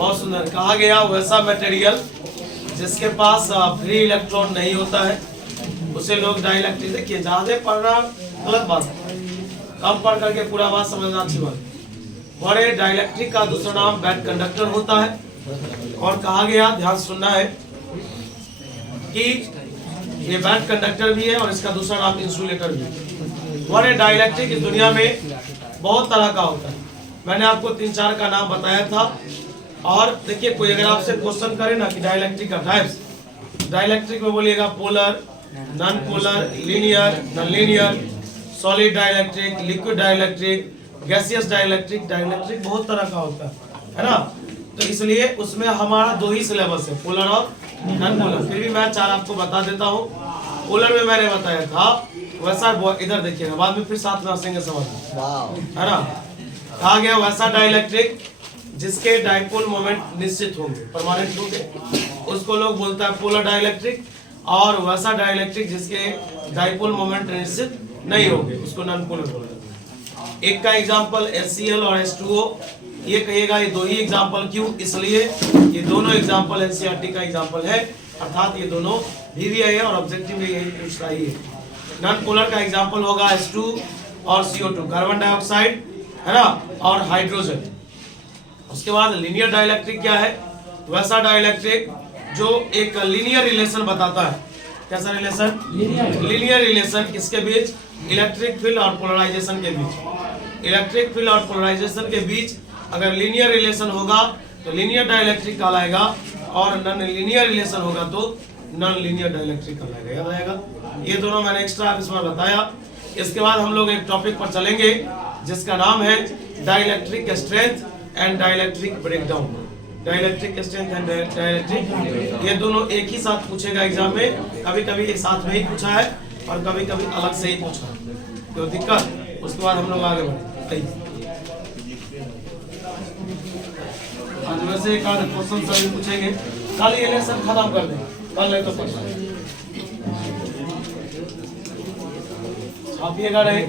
बहुत सुंदर कहा गया। वैसा मटेरियल जिसके पास फ्री इलेक्ट्रॉन नहीं होता है उसे लोग डाइलेक्ट्रिक। देखिए ज्यादा पढ़ना गलत बात है, कम पढ़ करके पूरा बात समझना अच्छी बात। बड़े डाइलेक्ट्रिक का दूसरा नाम बैड कंडक्टर होता है। और कहा गया, ध्यान सुनना है कि ये बैड कंडक्टर भी है और इसका दूसरा नाम इंसुलेटर भी है। बड़े डाइलेक्ट्रिक इस दुनिया में बहुत तरह का होता है। मैंने आपको 3-4 का नाम बताया था। और देखिए कोई अगर आपसे क्वेश्चन करे ना कि डाइलेक्ट्रिक का टाइप्स, डाइलेक्ट्रिक में बोलिएगा polar, non polar, linear, non linear, solid dielectric, liquid dielectric, gaseous dielectric. Dielectric बहुत तरह का होता है ना। तो इसलिए उसमें हमारा 2 ही सिलेबस है, पोलर और नॉन पोलर। फिर भी मैं 4 आपको बता देता हूँ। पोलर में मैंने बताया था वैसा, इधर देखिएगा बाद में फिर साथ में हंसेंगे समझ, है ना। कहा गया वैसा डाइलेक्ट्रिक जिसके डाइपोल मोमेंट निश्चित होंगे, परमानेंट होंगे, उसको लोग बोलता है पोलर डाइलेक्ट्रिक। और वैसा डाइलेक्ट्रिक जिसके डाइपोल मोमेंट निश्चित नहीं होंगे उसको नॉन पोलर बोलते हैं। एक का एग्जांपल HCl और H2O। ये कहिएगा ये 2 ही एग्जांपल क्यों, इसलिए ये दोनों एग्जांपल NCERT का एग्जांपल है, अर्थात ये दोनों VVI है और ऑब्जेक्टिव में यही पूछता ही है। नॉन पोलर का एग्जांपल होगा H2 और CO2, कार्बन डाइऑक्साइड, है ना, और हाइड्रोजन। उसके बाद लीनियर डाइलेक्ट्रिक क्या है, वैसा डाइलेक्ट्रिक जो एक लीनियर रिलेशन बताता है। कैसा रिलेशन, लीनियर रिलेशन किसके बीच, इलेक्ट्रिक फील्ड और पोलराइजेशन के बीच। इलेक्ट्रिक फील्ड और पोलराइजेशन के बीच अगर लीनियर रिलेशन होगा तो लीनियर डाइलेक्ट्रिक कहलाएगा, और नॉन लीनियर रिलेशन होगा तो नॉन लीनियर डाइलेक्ट्रिक कहलाएगा। याद आएगा, ये दोनों मैंने एक्स्ट्रा इस बार बताया। इसके बाद हम लोग एक टॉपिक पर चलेंगे जिसका नाम है dielectric strength and dielectric breakdown. Dielectric strength and dielectric, ये दोनों एक ही साथ पूछेगा एग्जाम में। कभी कभी एक साथ में ही पूछा है और कभी कभी अलग से ही पूछा है, तो दिक्कत। उसके बाद हम लोग आगे बढ़े। आज वैसे एक आध क्वेश्चन सभी पूछेंगे, कल ये लेसन खत्म कर देंगे, कल नहीं तो परसों छापिएगा नहीं।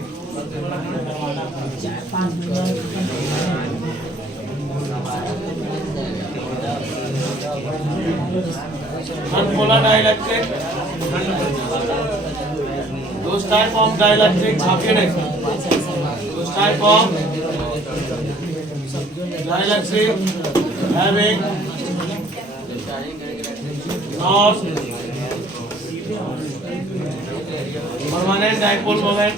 Nonpolar dielectric, those type of dielectric छापिए नहीं। those type of dielectric having not permanent dipole moment,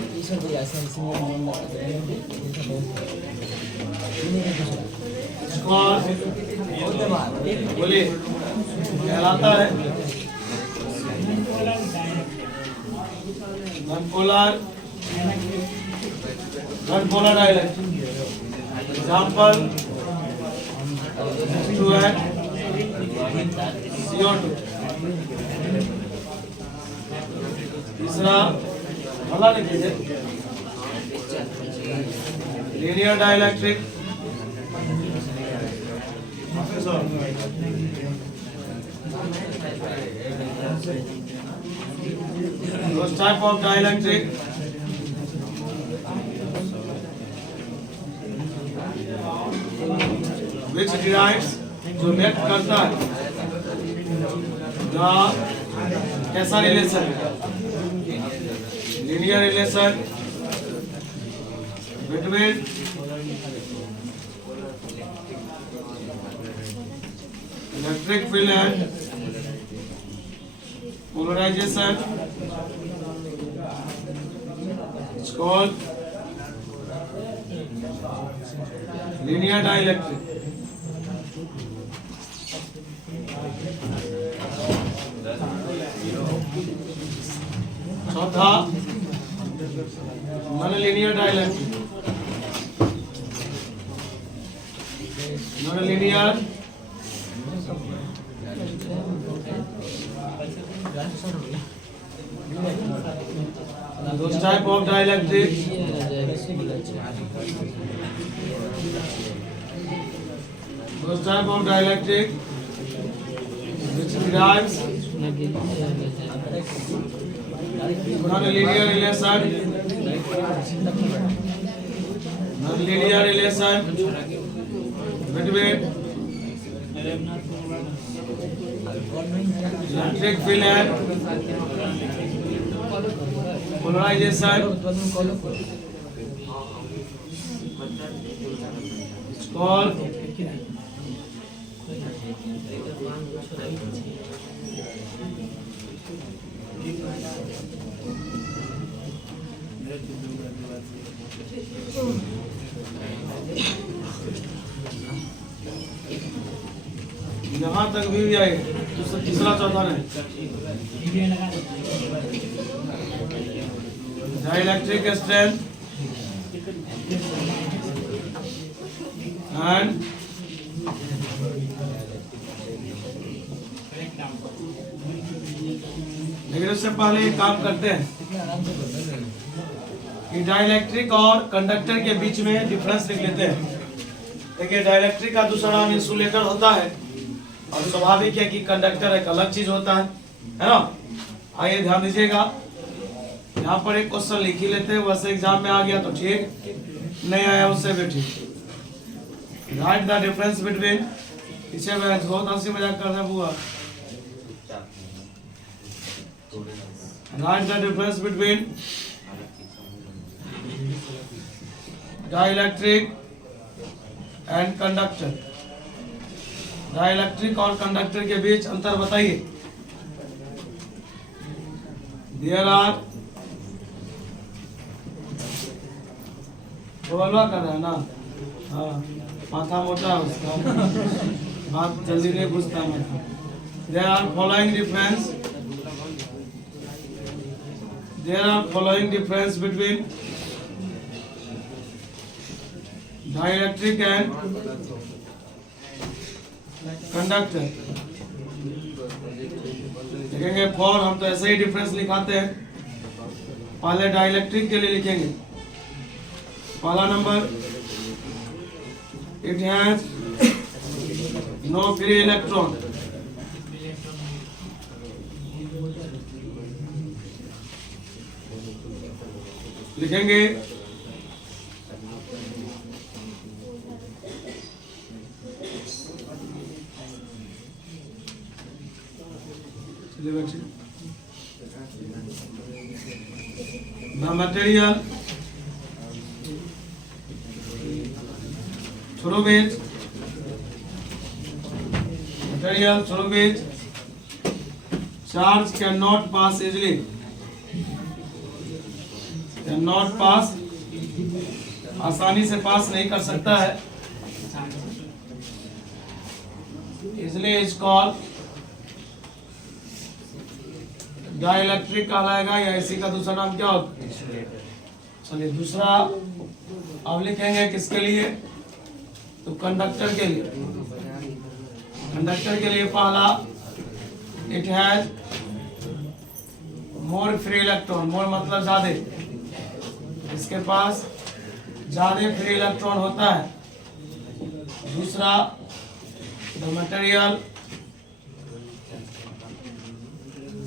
बोलिए कहलाता है non-polar dielectric. Example H2 and CO2। तीसरा भला लिखिए linear dielectric. Those type of dielectric which derives, जो व्यक्त करता है कैसा relation, linear relation between electric field and polarisation, it's called linear dielectric। चौथा non linear dielectric. Non linear those type of dielectric which derives non-linear relation between electric field and polarisation called यहाँ तक भी आए तीसरा चौथा नहीं dielectric strength and लेकिन उससे पहले एक काम करते हैं कि डाइलेक्ट्रिक और कंडक्टर के बीच में डिफरेंस लिख लेते हैं। देखिए डाइलेक्ट्रिक का दूसरा नाम इंसुलेटर होता है और स्वाभाविक है कि कंडक्टर एक अलग चीज होता है ना। आइए ध्यान दीजिएगा, यहाँ पर एक क्वेश्चन लिख ही लेते हैं, वैसे एग्जाम में आ गया तो ठीक, नहीं आया उससे भी ठीक। राइट द डिफरेंस बिटवीन, पीछे बहुत हंसी मजाक कर रहे हैं बुआ। Right the difference between dielectric and conductor. Dielectric और कंडक्टर के बीच अंतर बताइए। देयर आर, बोलवा कर रहा है ना, हाँ माथा मोटा है उसका, बात जल्दी नहीं बुझता मैं। There are following difference, there are following difference between dielectric and conductor. देखेंगे फॉर, हम तो ऐसे ही डिफरेंस लिखाते हैं। पहले डाइलेक्ट्रिक के लिए लिखेंगे, पहला number, it has no free electron. लिखेंगे the material through which charge cannot pass easily, cannot pass, आसानी से पास नहीं कर सकता है, इसलिए इज कॉल्ड डाइलेक्ट्रिक कहलाएगा, या इसी का दूसरा नाम क्या होता है? चलिए दूसरा अब लिखेंगे किसके लिए, तो कंडक्टर के लिए। कंडक्टर के लिए पहला, it has more free electron, more मतलब ज्यादा, इसके पास ज्यादा फ्री इलेक्ट्रॉन होता है। दूसरा, द मटेरियल,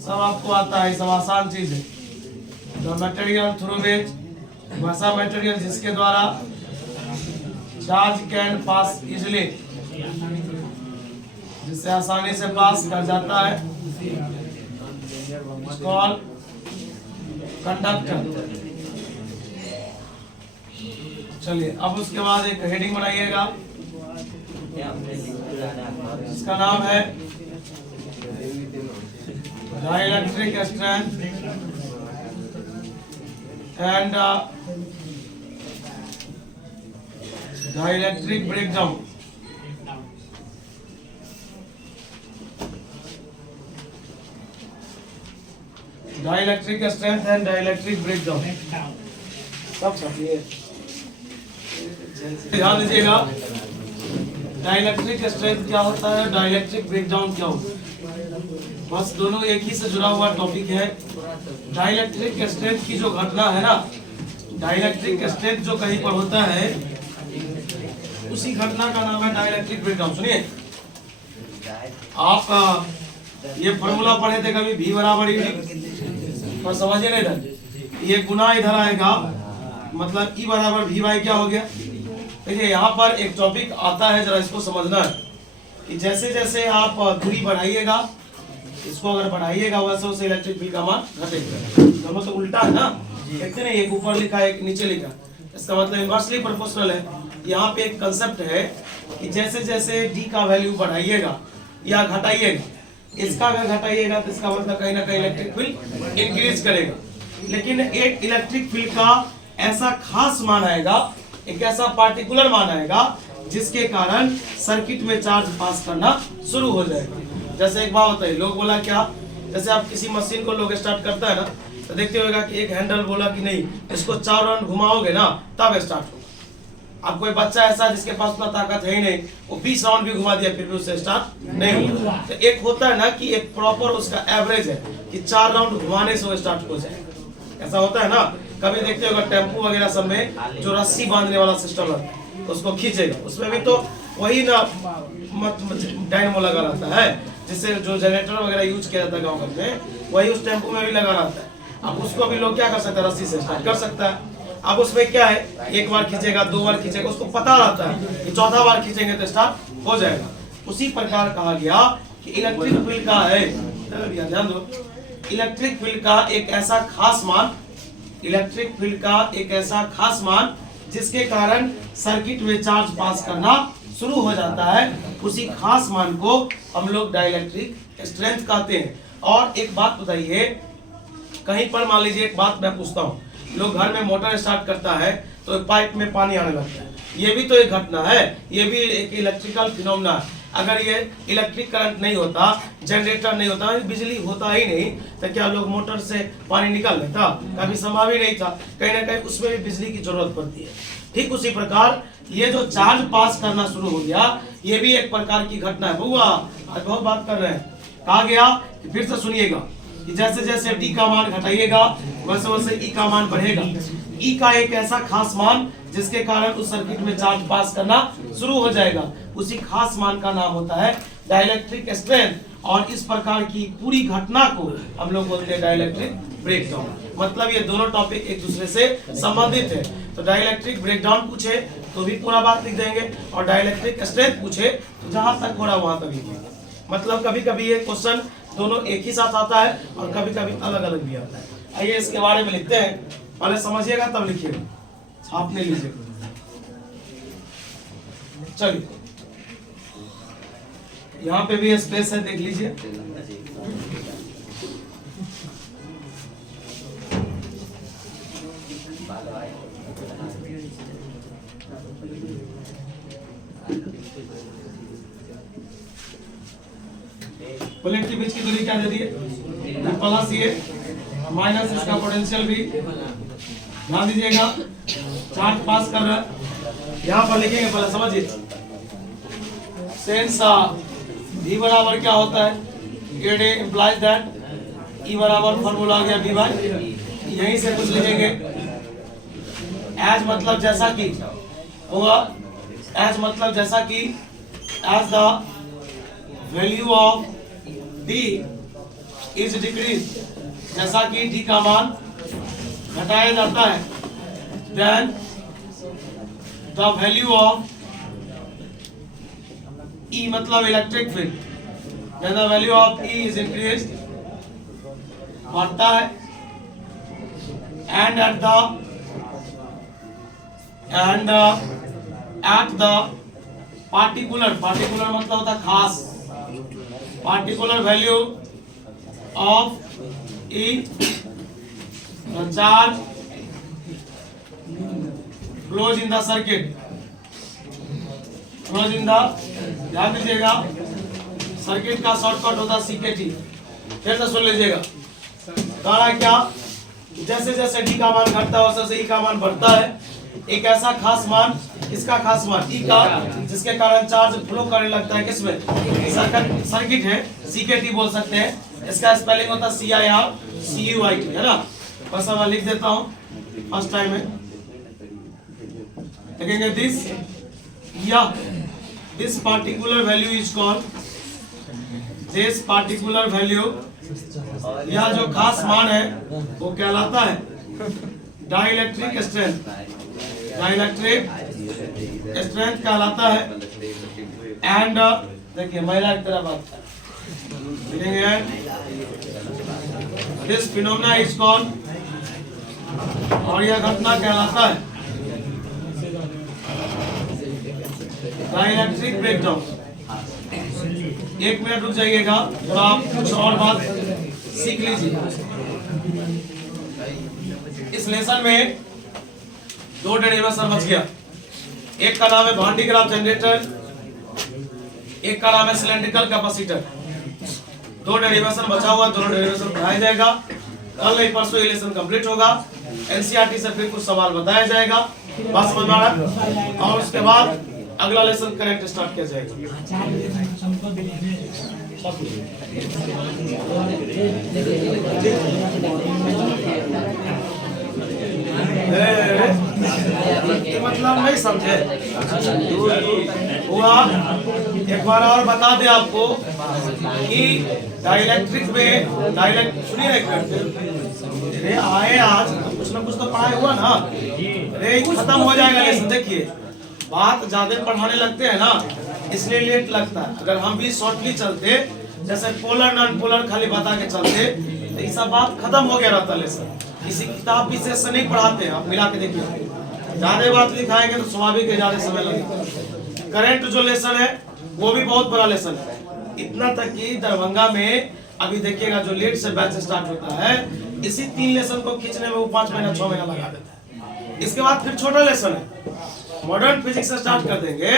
सब आपको आता है, सब आसान चीज है। द मटेरियल थ्रू विच, वैसा मटेरियल जिसके द्वारा चार्ज कैन पास इजिली, जिससे आसानी से पास कर जाता है, कॉल्ड कंडक्टर। चलिए अब उसके बाद एक हेडिंग बनाइएगा जिसका नाम है dielectric strength and dielectric breakdown. Dielectric strength and dielectric breakdown, सब छपिए, ध्यान दीजिएगा। डाइलेक्ट्रिक स्ट्रेंथ क्या होता है, डाइलेक्ट्रिक ब्रेकडाउन क्या होता है, बस दोनों एक ही से जुड़ा हुआ टॉपिक है। डाइलेक्ट्रिक स्ट्रेंथ की जो घटना है ना, डाइलेक्ट्रिक स्ट्रेंथ जो कहीं पर होता है उसी घटना का नाम है डाइलेक्ट्रिक ब्रेकडाउन। सुनिए, आप ये फॉर्मूला पढ़े थे कभी, V बराबर E, पर समझिए नहीं था, ये गुना इधर आएगा, मतलब E बराबर V बाई क्या हो गया। देखिए यहाँ पर एक टॉपिक आता है, जरा इसको समझना है। कि जैसे जैसे आप दूरी बढ़ाइएगा, इसको अगर बढ़ाइएगा वैसे वैसे इलेक्ट्रिक फील्ड का मान घटेगा। दोनों तो उल्टा है ना, देखते नहीं, एक ऊपर लिखा है एक नीचे लिखा, इसका मतलब इनवर्सली प्रोपोर्शनल है। यहाँ पे एक कंसेप्ट है कि जैसे जैसे डी का वैल्यू बढ़ाइएगा या घटाइएगा, इसका अगर घटाइएगा तो इसका मतलब कहीं ना कहीं इलेक्ट्रिक फील्ड इंक्रीज करेगा। लेकिन एक इलेक्ट्रिक फील्ड का ऐसा खास मान आएगा, एक ऐसा पार्टिकुलर मान आएगा जिसके कारण सर्किट में चार्ज पास करना शुरू हो जाएगा। जैसे एक बात बताइए, लोग बोला क्या, जैसे आप किसी मशीन को लोग स्टार्ट करता है ना, तो देखते होगा कि एक हैंडल बोला कि नहीं, इसको 4 राउंड घुमाओगे ना तब स्टार्ट होगा। अब कोई बच्चा ऐसा जिसके पास उतना ताकत है ही नहीं, वो 20 राउंड भी घुमा दिया फिर भी उससे स्टार्ट नहीं होगा। तो एक होता है ना कि एक प्रॉपर उसका एवरेज है कि 4 राउंड घुमाने से वो स्टार्ट हो जाएगा। ऐसा होता है ना, कभी देखते होगा टेम्पो वगैरह सब में जो रस्सी बांधने वाला सिस्टम है उसको खींचेगा, उसमें भी तो वही ना डायनमो लगा रहता है, जिससे जो जनरेटर वगैरह यूज किया जाता है गाँव में, वही उस टेम्पो में भी लगा रहता है। अब उसको भी लोग क्या कर सकते हैं, रस्सी से स्टार्ट कर सकता है। अब उसमें क्या है, एक बार खींचेगा, 2 बार खींचेगा, उसको पता रहता है कि 4था बार खींचेंगे तो स्टार्ट हो जाएगा। उसी प्रकार कहा गया कि इलेक्ट्रिक फील्ड का है, ध्यान दो, इलेक्ट्रिक फील्ड का एक ऐसा खास मान, इलेक्ट्रिक फील्ड का एक ऐसा खास मान जिसके कारण सर्किट में चार्ज पास करना शुरू हो जाता है, उसी खास मान को हम लोग डाइलेक्ट्रिक स्ट्रेंथ कहते हैं। और एक बात बताइए, कहीं पर मान लीजिए, एक बात मैं पूछता हूँ, लोग घर में मोटर स्टार्ट करता है तो पाइप में पानी आने लगता है, ये भी तो एक घटना है, ये भी एक इलेक्ट्रिकल फिनोमेना है। अगर ये इलेक्ट्रिक करंट नहीं होता, जनरेटर नहीं होता, बिजली होता ही नहीं, तो क्या लोग मोटर से पानी निकाल लेता? कभी संभव ही नहीं था। कहीं ना कहीं उसमें भी बिजली की जरूरत पड़ती है। ठीक उसी प्रकार ये जो चार्ज पास करना शुरू हो गया, ये भी एक प्रकार की घटना है। बुआ आज बहुत बात कर रहे हैं, कहा गया कि फिर से सुनिएगा कि जैसे जैसे डी का मान घटाइएगा वैसे वैसे ई का मान बढ़ेगा। ई का एक ऐसा खास मान जिसके कारण उस सर्किट में चार्ज पास करना शुरू हो जाएगा, उसी खास मान का नाम होता है डाइलेक्ट्रिक स्ट्रेंथ। और इस प्रकार की पूरी घटना को हम लोग बोलते हैं डाइलेक्ट्रिक ब्रेकडाउन। मतलब ये दोनों टॉपिक एक दूसरे से संबंधित है। तो डाइलेक्ट्रिक ब्रेकडाउन पूछे तो भी पूरा बात लिख देंगे, और डाइलेक्ट्रिक स्ट्रेंथ पूछे तो जहां तक हो रहा वहां तक लिखेंगे। मतलब कभी कभी ये क्वेश्चन दोनों एक ही साथ आता है और कभी कभी अलग अलग भी आता है। आइए इसके बारे में लिखते हैं, पहले समझिएगा तब लिखिएगा, छाप नहीं लीजिएगा। चलिए यहाँ पे भी स्पेस है, देख लीजिए। प्लेट के बीच की दूरी क्या दे दी है, प्लस ये माइनस इसका पोटेंशियल भी ध्यान दीजिएगा। चार्ज पास कर रहा है, यहाँ पर लिखेंगे, पहले समझिए। सेंस V बराबर क्या होता है, gate A implies that E बराबर फॉर्मूला आ गया V बाय, यहीं से कुछ लिखेंगे। एज मतलब जैसा कि होगा, एज मतलब जैसा कि, as the value of D is decrease, जैसा कि D का मान घटाया जाता है, then the value of E मतलब electric field, then the value of E is increase, बढ़ता है। एंड एट द पार्टिकुलर मतलब होता है खास, particular value of E, the charge flows in the circuit, ध्यान दीजिएगा, सर्किट का शॉर्टकट होता है CKT। फिर से सुन लीजिएगा, कहा क्या, जैसे जैसे D का मान घटता है वैसे वैसे E का मान बढ़ता है। एक ऐसा खास मान, इसका खास मान E का, जिसके कारण चार्ज फ्लो करने लगता है, किसमें, सर्किट है, CKT बोल सकते हैं। इसका स्पेलिंग होता है CIR है ना, बस मैं लिख देता हूँ फर्स्ट टाइम में, लिखेंगे this particular value is called, this particular value, यह जो खास मान है वो कहलाता है डाइलेक्ट्रिक स्ट्रेंथ, डाइलेक्ट्रिक स्ट्रेंथ कहलाता है। एंड देखिए महिला की तरह बात लिखेंगे। दिस फिनोमेना इज कॉल्ड, और यह घटना कहलाता है डाइलेक्ट्रिक ब्रेकडाउन। 1 मिनट रुक जाइएगा, थोड़ा आप कुछ और बात सीख लीजिए। इस लेसन में 2 डेरिवेशन बच गया। एक का नाम है भांडी ग्राफ जनरेटर, एक का नाम है सिलेंड्रिकल कैपेसिटर। 2 डेरिवेशन बचा हुआ, दोनों डेरिवेशन पढ़ाया जाएगा। कल नहीं परसों ये लेसन कंप्लीट होगा। एनसीईआरटी से फिर कुछ सवाल बताया जाएगा, बात समझ में आ रहा है? और उसके बाद अगला लेसन करेक्ट स्टार्ट किया जाएगा। मतलब नहीं समझे हुआ। एक बार और बता दे आपको कि डाइलेक्ट्रिक में सुनिए एक मिनट। अरे आए आज कुछ ना कुछ तो पढ़ाई हुआ ना। अरे खत्म हो जाएगा लेसन। देखिए बात ज्यादा पढ़ाने लगते हैं ना, इसलिए लेट लगता है। अगर हम भी शॉर्टली चलते, जैसे पोलर नॉन पोलर खाली बता के चलते, तो ये सब बात खत्म हो गया रहता लेसन। किसी किताब विशेष से नहीं पढ़ाते हैं, आप मिला के देखिए। ज्यादा बात लिखाएंगे तो स्वाभाविक है ज्यादा समय लगेगा। करंट जो लेसन है वो भी बहुत बड़ा लेसन है। इतना तक कि दरभंगा में अभी देखिएगा जो लेट से बैच स्टार्ट होता है, इसी 3 लेसन को खींचने में वो 5 महीना 6 महीना लगा देता है। इसके बाद फिर छोटा लेसन है, मॉडर्न फिजिक्स से स्टार्ट कर देंगे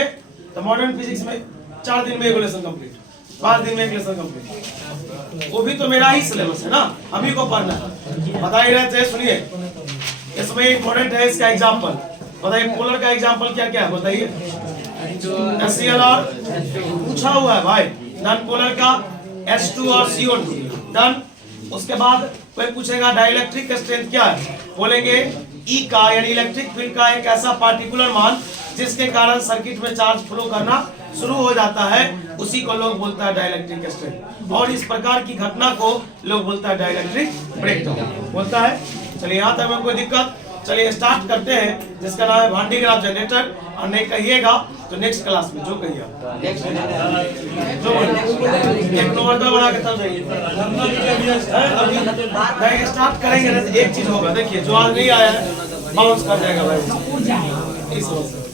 तो मॉडर्न फिजिक्स में 4 दिन में एक लेसन कंप्लीट, 5 दिन में एक लेसन कंप्लीट। वो भी तो मेरा ही सिलेबस है ना, हम ही को पढ़ना है। बता ही रहे थे, सुनिए इसमें इंपॉर्टेंट है इसका एग्जांपल। बताइए पोलर का एग्जांपल क्या क्या है बताइए। HCl और पूछा हुआ है भाई। नॉन पोलर का H2 और CO2 डन। उसके बाद कोई पूछेगा डाइलेक्ट्रिक स्ट्रेंथ क्या है, बोलेंगे E का यानी इलेक्ट्रिक फील्ड का एक ऐसा पार्टिकुलर मान जिसके कारण सर्किट में चार्ज फ्लो करना शुरू हो जाता है, उसी को लोग बोलता है डाइलेक्ट्रिक स्ट्रेंथ। और इस प्रकार की घटना को लोग बोलता है डाइलेक्ट्रिक ब्रेकडाउन बोलता है। चलिए यहाँ तक में कोई दिक्कत? चलिए स्टार्ट करते हैं, जिसका नाम है भांडी ग्राफ जनरेटर। और नहीं कहिएगा तो नेक्स्ट क्लास में जो कहिए जो एक नंबर बना के तब जाइए। अभी स्टार्ट करेंगे ना, एक चीज होगा। देखिए जो आज नहीं आया है बाउंस कर जाएगा भाई। इस वजह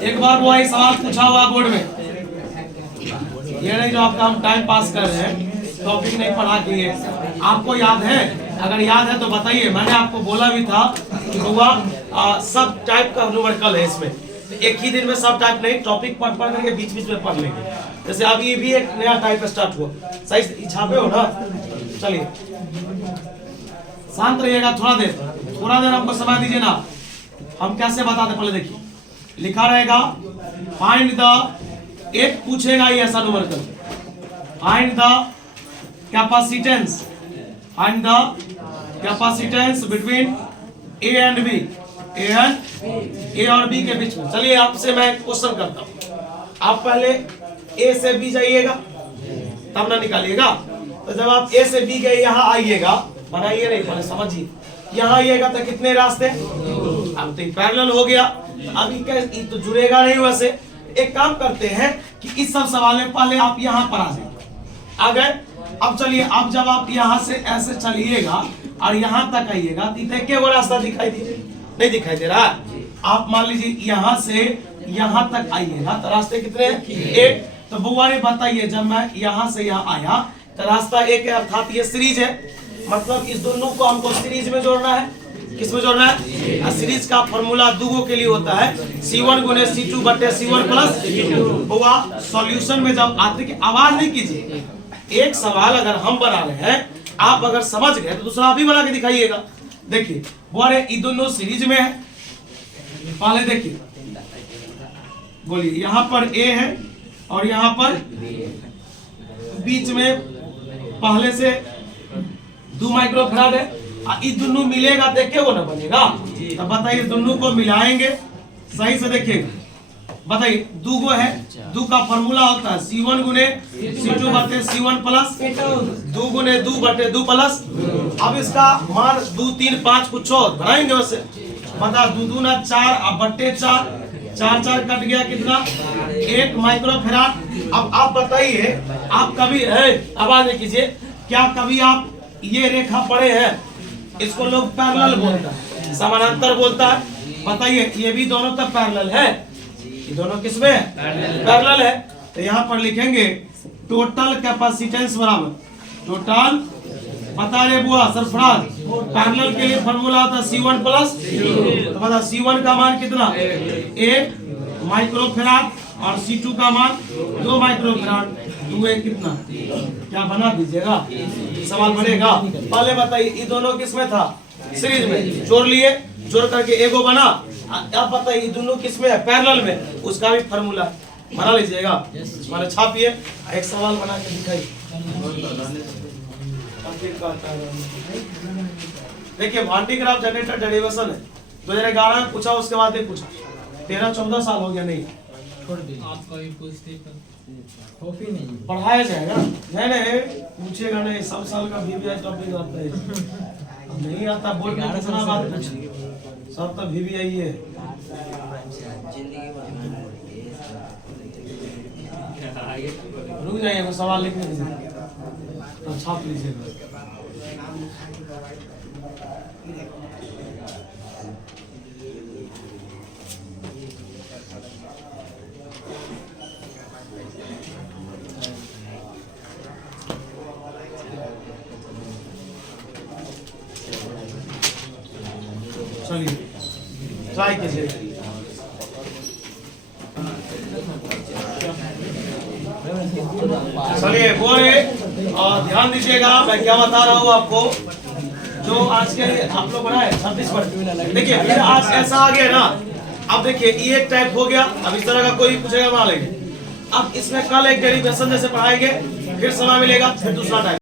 एक बार वो सवाल पूछा हुआ बोर्ड में, ये नहीं जो आपका हम टाइम पास कर रहे हैं, टॉपिक नहीं पढ़ा के ये आपको याद है? अगर याद है तो बताइए। मैंने आपको बोला भी था कि हुआ सब टाइप का न्यूमेरिकल है इसमें, एक ही दिन में सब टाइप नहीं, टॉपिक पढ़ करके बीच बीच में पढ़ लेंगे। जैसे अब ये भी एक नया टाइप स्टार्ट हुआ, सही छापे हो ना? चलिए शांत रहिएगा थोड़ा देर हमको समय दीजिए ना। हम कैसे बताते पहले देखिए, लिखा रहेगा फाइंड द, एक पूछेगा ये ऐसा numerical, find the capacitance, find the capacitance between A and B, A और बी के बीच में। चलिए आपसे मैं क्वेश्चन करता हूं, आप पहले ए से बी जाइएगा तब ना निकालिएगा। तो जब आप ए से बी गए यहाँ आइएगा, बनाइए नहीं पहले समझिए, यहाँ आइएगा तो कितने रास्ते, अब तो पैरेलल हो गया। अभी क्या तो जुड़ेगा नहीं। वैसे एक काम करते हैं कि इस सब सवाल में पहले आप यहाँ पर आ जाइए, आ गए। अब चलिए, अब जब आप यहाँ से ऐसे चलिएगा और यहाँ तक आइएगा तो क्या वो रास्ता दिखाई दीजिए, नहीं दिखाई दे रहा। आप मान लीजिए यहाँ से यहाँ तक आइएगा तो रास्ते कितने हैं? एक। तो बुआ ने बताइए, जब मैं यहाँ से यहाँ आया तो रास्ता एक है, अर्थात ये सीरीज है। मतलब इस दोनों को हमको सीरीज में जोड़ना है। किस में जोड़ना है? सीरीज का फॉर्मूला दूगों के लिए होता है, C1 गुने C2 बटे C1 प्लस C2। बुआ सॉल्यूशन में जब आते कि आवाज नहीं कीजिए, एक सवाल अगर हम बना रहे हैं, आप अगर समझ गए तो दूसरा आप ही बना के दिखाइएगा। देखिए बोले ये दोनों सीरीज में है। पहले देखिए, बोलिए यहाँ पर A है और यहाँ पर बीच में पहले से 2 माइक्रोफैराड है, ये दोनों मिलेगा देखे वो ना बनेगा। तो बताइए दोनों को मिलाएंगे सही से देखिएगा। बताइए दो गो है, दो का फॉर्मूला होता है C1 गुने C2 बटे C1 प्लस 2 गुने 2 बटे 2 प्लस। अब इसका मान 2 3 5 कुछ और बनाएंगे वैसे। बता 2 2 ना 4 अब बटे 4 4 4 कट गया कितना 1 माइक्रोफैराड। अब आप बताइए आप कभी आवाज नहीं कीजिए, क्या कभी आप ये रेखा पढ़े हैं? इसको लोग पैरेलल बोलता है, समानांतर बोलता है। बताइए ये भी दोनों तक पैरेलल है, ये दोनों किसमें है? पैरेलल है। तो यहाँ पर लिखेंगे टोटल कैपेसिटेंस बराबर टोटल बता रहे बुआ सरफराज। पैरेलल के लिए फॉर्मूला होता है C1 प्लस। तो बता C1 का मान कितना 1 माइक्रोफैराड और C2 का मान 2 माइक्रोफैराड। 2 1 कितना क्या बना दीजिएगा, सवाल बनेगा। पहले बताइए ये दोनों किसमें था? सीरीज में। जोड़ लिए, जोड़ करके एगो बना। अब बताइए दोनों किसमें है? पैरेलल में। उसका भी फार्मूला बना लीजिएगा, माने छापिए। एक सवाल बना के दिखाइए। देखिए वांटी ग्राफ जनरेटर डेरिवेशन है 2011 में पूछा, उसके बाद भी पूछा। 13-14 साल हो गया नहीं आपका भी पूछते नहीं पढ़ाया जाएगा। नहीं पूछेगा नहीं, सब साल का VVI टॉपिक आता है। नहीं आता बोर्ड में कितना बात पूछे, सब तो VVI है। रुक जाइए सवाल लिखने दीजिए तो छाप लीजिएगा। चलिए ट्राई कीजिए। चलिए बोले और ध्यान दीजिएगा, मैं क्या बता रहा हूँ आपको। जो आज के आप लोग बनाए 26 पर देखिए, फिर आज ऐसा आ गया ना। अब देखिए ये एक टाइप हो गया, अब इस तरह का कोई पूछेगा बना लेंगे। अब इसमें कल एक डेरिवेशन जैसे पढ़ाएंगे, फिर समय मिलेगा, फिर दूसरा टाइप।